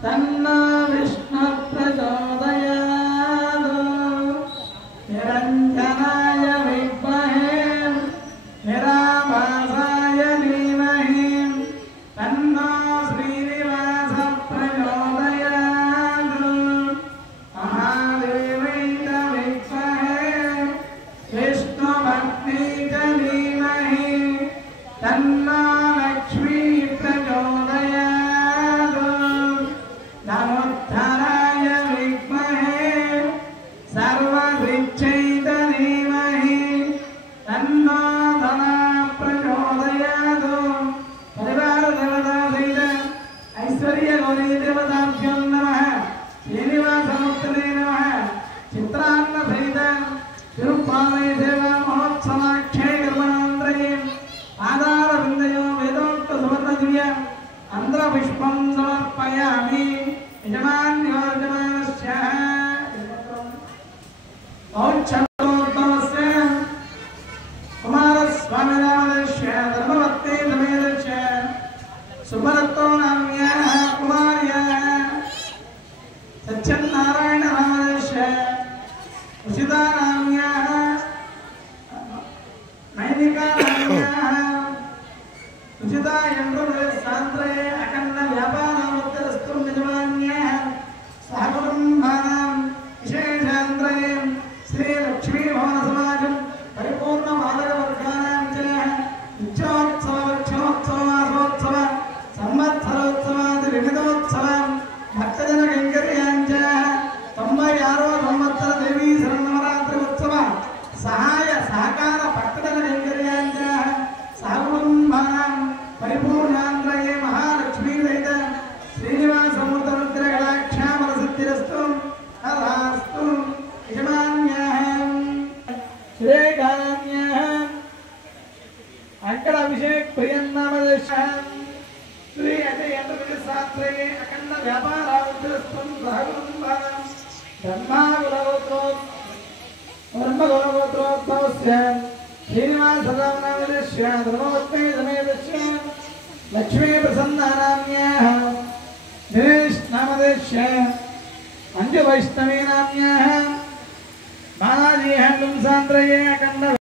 तन्ना लक्ष्मी प्रचोदयात् सौंदर्य गौरी देवताभ्यो नमः श्रीनिवासमूर्तये नमः चित्रान्न सहित तिरुप्पावै सेवा महोत्सवाख्ये कर्मणान्द्रये आधार विन्दयो वेदोक्त सुवर्ण दिव्य अंध्र पुष्पं समर्पयामि यजमान्यो यजमानस्य औच्छन्दोत्तमस्य कुमारस्वामिनामस्य धर्मवत्ते समेतस्य सुभरतो नाम्याः कुमार्याः सत्यनारायणनामस्य उषिता नाम्याः नैनिका नाम्याः उषिता यन्त्रदे सान्द्रये अखण्ड व्यापारावत्तरस्तु यजमान्याः सहकुटुम्बानां विशेषान्द्रये श्रीलक्ष्मी भवन समाजं परिपूर्ण मादकवर्गाणां च नित्योत्सव वृक्षोत्सव मासोत्सव संवत्सरोत्सवादि विविधोत्सव भक्तजन कैंकर्यां च 96వ సంవత్సర దేవీ శరన్నవరాత్రి ఉత్సవ సహాయ సహకార భక్తజన कैंकर्यां च सहकुटुम्बानां परिपूर्णान्द्रये महालक्ष्मी सहित श्रीनिवासमूर्तरुद्रकटाक्षामलसिद्धिरस्तु तथास्तु यजमान्याः श्रीकान्याः अंकणाभिषेक प्रियन्नामदेशः श्री अजयन्द्रविशास्त्रये अखण्ड व्यापारावृत्तिरस्तु सहकुटुम्बानां ब्रह्मगोत्रोद्भवस्य श्रीनिवासनामदेशः धर्मवत्ते समेतस्य लक्ष्मी प्रसन्नानाम्याः दिनेश नामदेशः अंजु वैष्णवी नाम्याः बालाजी हैंडलूम सान्द्रये अखण्ड